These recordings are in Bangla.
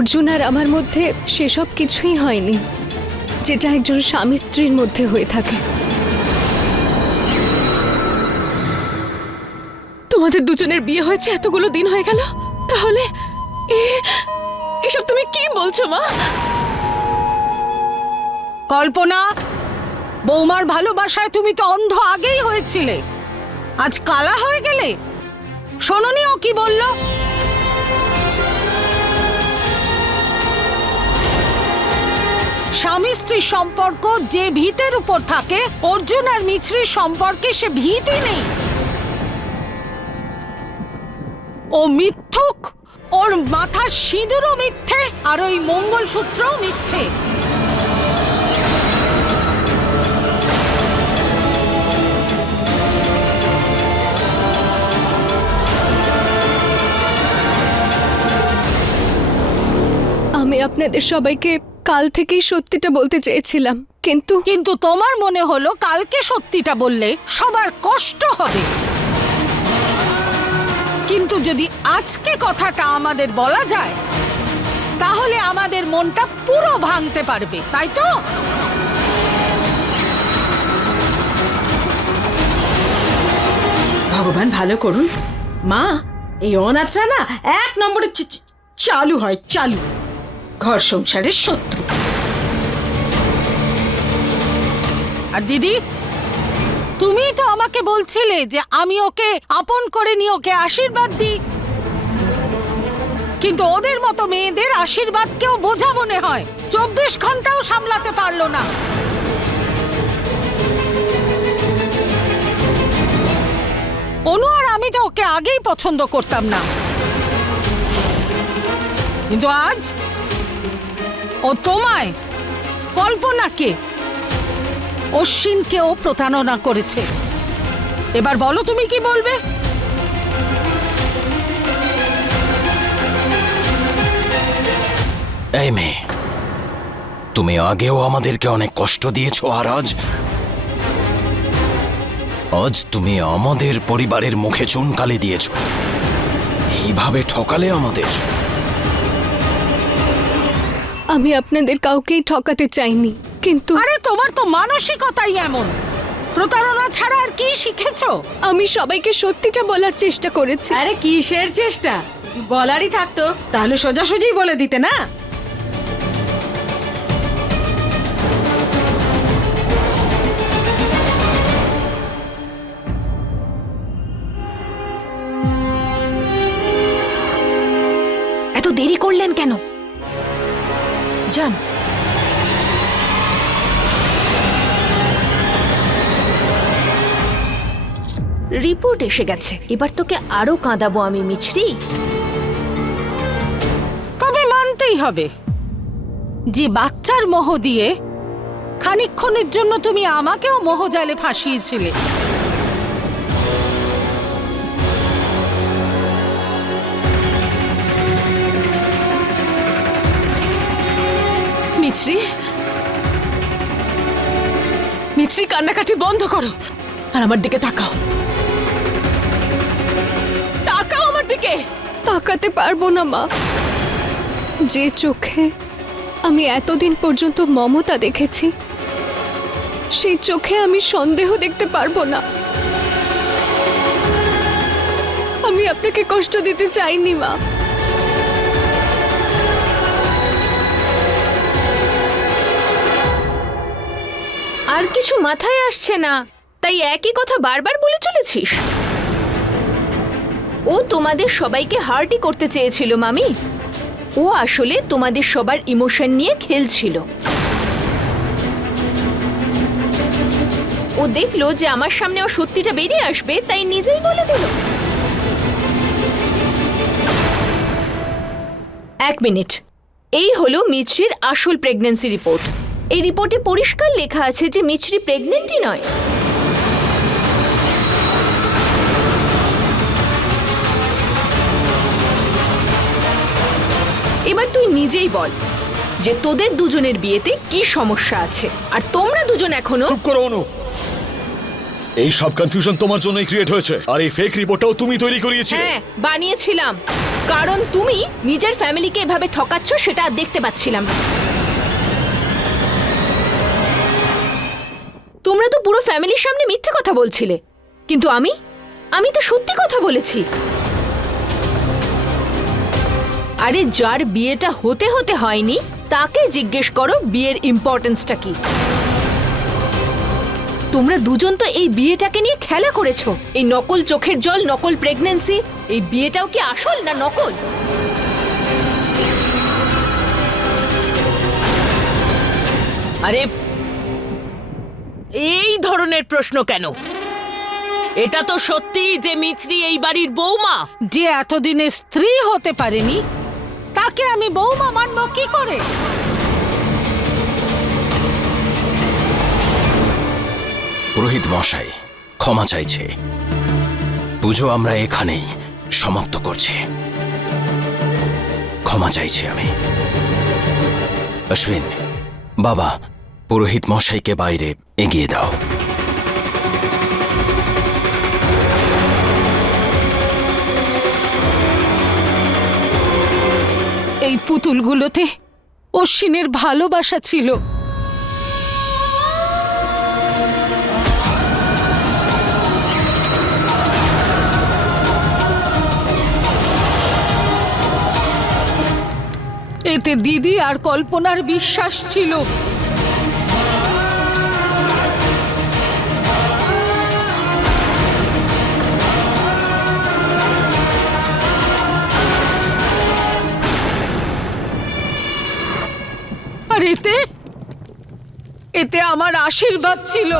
অর্জুন আর আমার মধ্যে সেসব কিছুই হয়নি যেটা একজন স্বামী স্ত্রীর মধ্যে হয়ে থাকে। তোমাদের দুজনের বিয়ে হয়েছে এতগুলো দিন হয়ে গেল, তাহলে এসব তুমি কি বলছো মা? কল্পনা, বৌমার ভালোবাসায় তুমি তো অন্ধ আগেই হয়েছিলে, আজ কালা হয়ে গেলে। শোনোনি ও কি বলল? স্বামী স্ত্রীর সম্পর্ক যে ভিতের উপর থাকে, অর্জুন আর মিছরির সম্পর্কে সে ভিতই নেই। ও মিথ্যুক, ওর মাথার সিঁদুরও মিথ্যে আর ওই মঙ্গলসূত্রও মিথ্যে। আমি আপনাদের সবাইকে কাল থেকেই সত্যিটা বলতে চেয়েছিলাম, কিন্তু কিন্তু তোমার মনে হলো কালকে সত্যিটা বললে সবার কষ্ট হবে। কিন্তু যদি আজকে কথাটা আমাদের বলা যায়, তাহলে আমাদের মনটা পুরো ভাঙতে পারবে, তাই তো? ভগবান ভালো করুন মা। এই অনাথরা না এক নম্বরে চালু হয়, চালু ঘর সংসারের শত্রু। আর দিদি, তুমি তো আমাকে বলছিলে যে আমি ওকে আপন করে নিয়ে ওকে আশীর্বাদ দিই, কিন্তু ওদের মতো মেয়েদের আশীর্বাদকেও বোঝা মনে হয়। 24 ঘন্টাও সামলাতে পারলো না। অনু আর আমি তো ওকে আগেই পছন্দ করতাম না, কিন্তু আজ ও তোমায়, কল্পনাকে, অশ্বিনকেও প্রতারণা করেছে। এবার বলো তুমি কি বলবে? এই মেয়ে, তুমি আগেও আমাদেরকে অনেক কষ্ট দিয়েছো, আর আজ তুমি আমাদের পরিবারের মুখে চুনকালি দিয়েছো, এইভাবে ঠকালে আমাদের। আমি আপনাদের কাউকেই ঠকাতে চাইনি, কিন্তু আরে তোমার তো মানসিকতাই এমন, প্রতারণা ছাড়া আর কি শিখেছো? আমি সবাইকে সত্যিটা বলার চেষ্টা করেছি। আরে কিসের চেষ্টা, বলারই থাকতো তাহলে সোজাসুজি বলে দিতে না। এত দেরি করলেন কেন? যান। রিপোর্ট এসে গেছে, এবার তোকে আরো কাঁদাবো আমি মিছরি। তবে মানতেই হবে যে বাচ্চার মোহ দিয়ে খানিকক্ষণের জন্য তুমি আমাকেও মোহজালে ফাঁসিয়েছিলে। মিছরি, মিছরি কান্নাকাটি বন্ধ করো আর আমার দিকে তাকাও। তাকাও আমার দিকে। তাকাতে পারবো না মা। যে চোখে আমি এতদিন পর্যন্ত মমতা দেখেছি, সেই চোখে আমি সন্দেহ দেখতে পারবো না। আমি আপনাকে কষ্ট দিতে চাইনি মা। আর কিছু মাথায় আসছে না, তাই একই কথা বারবার বলে চলেছিস। ও তোমাদের সবাইকে হার্টই করতে চেয়েছিল মামি। ও আসলে তোমাদের সবার ইমোশন নিয়ে খেলছিল। ও দেখলো যে আমার সামনে ও সত্যিটা বেরিয়ে আসবে, তাই নিজেই বলে দিল। এক মিনিট, এই হলো মিছরির আসল প্রেগন্যান্সি রিপোর্ট। এই রিপোর্টে পরিষ্কার লেখা আছে যে মিছরি প্রেগন্যান্টই নয়। এবার তুই নিজেই বল যে তোদের দুজনের বিয়েতে কি সমস্যা আছে, আর তোমরা দুজন এখনো। চুপ করো অনু, এই সব কনফিউশন তোমার জন্যই ক্রিয়েট হয়েছে, আর এই ফেক রিপোর্টটাও তুমি তৈরি করিয়েছিলে। হ্যাঁ, বানিয়েছিলাম, কারণ তুমি নিজের ফ্যামিলিকে এভাবে ঠকাচ্ছ সেটা আর দেখতে পাচ্ছিলাম না। তোমরা তো পুরো ফ্যামিলির সামনে মিথ্যে কথা বলছিলে, কিন্তু আমি তো সত্যি কথা বলেছি। আরে যার বিয়েটা হতে হতে হয়নি তাকে জিজ্ঞেস করো বিয়ের ইম্পর্টেন্সটা কি। তোমরা দুজন তো এই বিয়েটাকে নিয়ে খেলা করেছো। এই নকল চোখের জল, নকল প্রেগন্যান্সি, এই বিয়েটাও কি আসল না নকল? আরে এই ধরনের প্রশ্ন কেন? এটা তো সত্যি যে মিছরি এই বাড়ির বৌমা। যে এতদিনে স্ত্রী হতে পারেনি তাকে আমি বৌমা মানব কি করে? পুরোহিত মশাই ক্ষমা চাইছে। পুজো আমরা এখানেই সমাপ্ত করছি। ক্ষমা চাইছি আমি। অশ্বিন, বাবা, পুরোহিত মশাইকে বাইরে এগিয়ে দাও। এই পুতুলগুলোতে অশ্বিনের ভালোবাসা ছিল। এতে দিদি আর কল্পনার বিশ্বাস ছিল। আর এতে আমার আশীর্বাদ ছিল।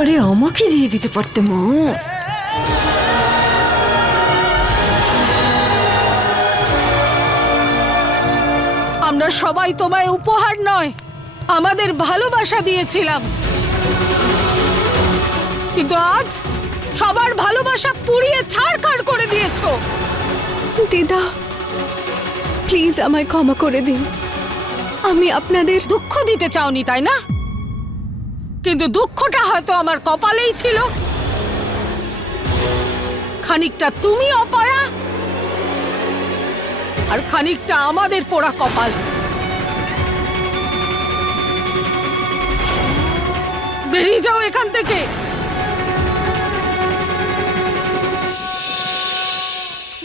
আরে আমাকে দিয়ে দিতে পারতে মা। আমরা সবাই তোমায় উপহার নয়, আমাদের ভালোবাসা দিয়েছিলাম, কিন্তু আজ সবার ভালোবাসা পুড়িয়ে ছাড়খাড় করে দিয়েছো। দিদা, প্লিজ আমায় ক্ষমা করে দিন। আমি আপনাদের দুঃখ দিতে চাওনি তাই না? কিন্তু দুঃখটা হয়তো আমার কপালেই ছিল। খানিকটা তুমি অপয়া আর খানিকটা আমাদের পোড়া কপাল। বেরিয়ে যাও এখান থেকে।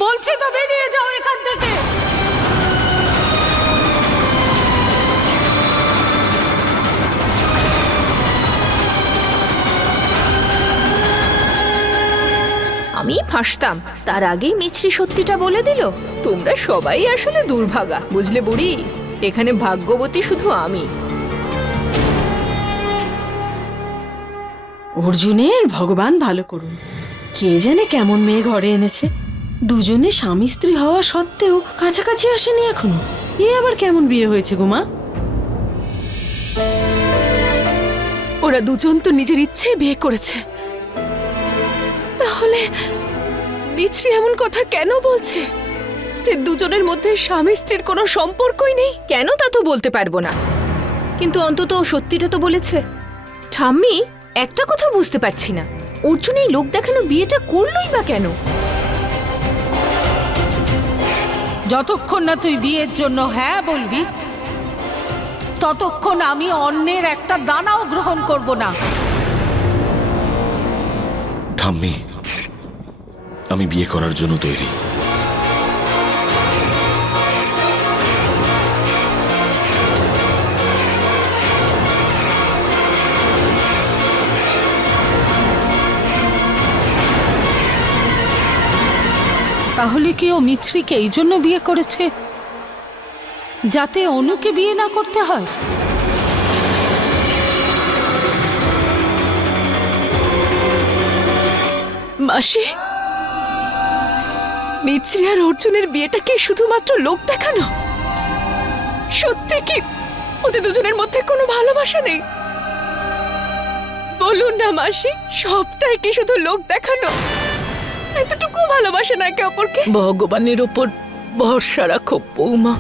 বলছি তো বেরিয়ে যাও এখান থেকে। আমি ফাঁসতাম, তার আগেই মিছরি সত্যিটা বলে দিল। তোমরা সবাই আসলে দুর্ভাগা, বুঝলে বুড়ি? এখানে ভাগ্যবতী শুধু আমি। অর্জুনের ভগবান ভালো করুন। কে জানে কেমন মেয়ে ঘরে এনেছে। দুজনে স্বামী স্ত্রী হওয়া সত্ত্বেও কাছাকাছি আসেনি এখনো। এ আবার কেমন বিয়ে হয়েছে গো মা? ওরা দুজন তো নিজের ইচ্ছে বিয়ে করেছে, তাহলে মিছরি এমন কথা কেন বলছে যে দুজনের মধ্যে স্বামী স্ত্রীর কোনো সম্পর্কই নেই? কেন তা তো বলতে পারবো না, কিন্তু অন্তত ও সত্যিটা তো বলেছে। ঠাম্মি, একটা কথা বুঝতে পারছি না, অর্জুন এই লোক দেখানো বিয়েটা করলই বা কেন? যতক্ষণ না তুই বিয়ের জন্য হ্যাঁ বলবি ততক্ষণ আমি অন্যের একটা দানাও গ্রহণ করব না। ঠাম্মি, আমি বিয়ে করার জন্য তৈরি। তাহলে কি ও মিছরিকে এই জন্য বিয়ে করেছে যাতে অনুকে বিয়ে না করতে হয়? মাসি, মিছরি আর অর্জুনের বিয়েটা কি শুধুমাত্র লোক দেখানো? সত্যি কি ওদের দুজনের মধ্যে কোনো ভালোবাসা নেই? বলুন না মাসি, সবটাই কি শুধু লোক দেখানো? এতটুকু ভালোবাসা না একে অপরকে? ভগবানের ওপর ভরসা রাখো বৌমা।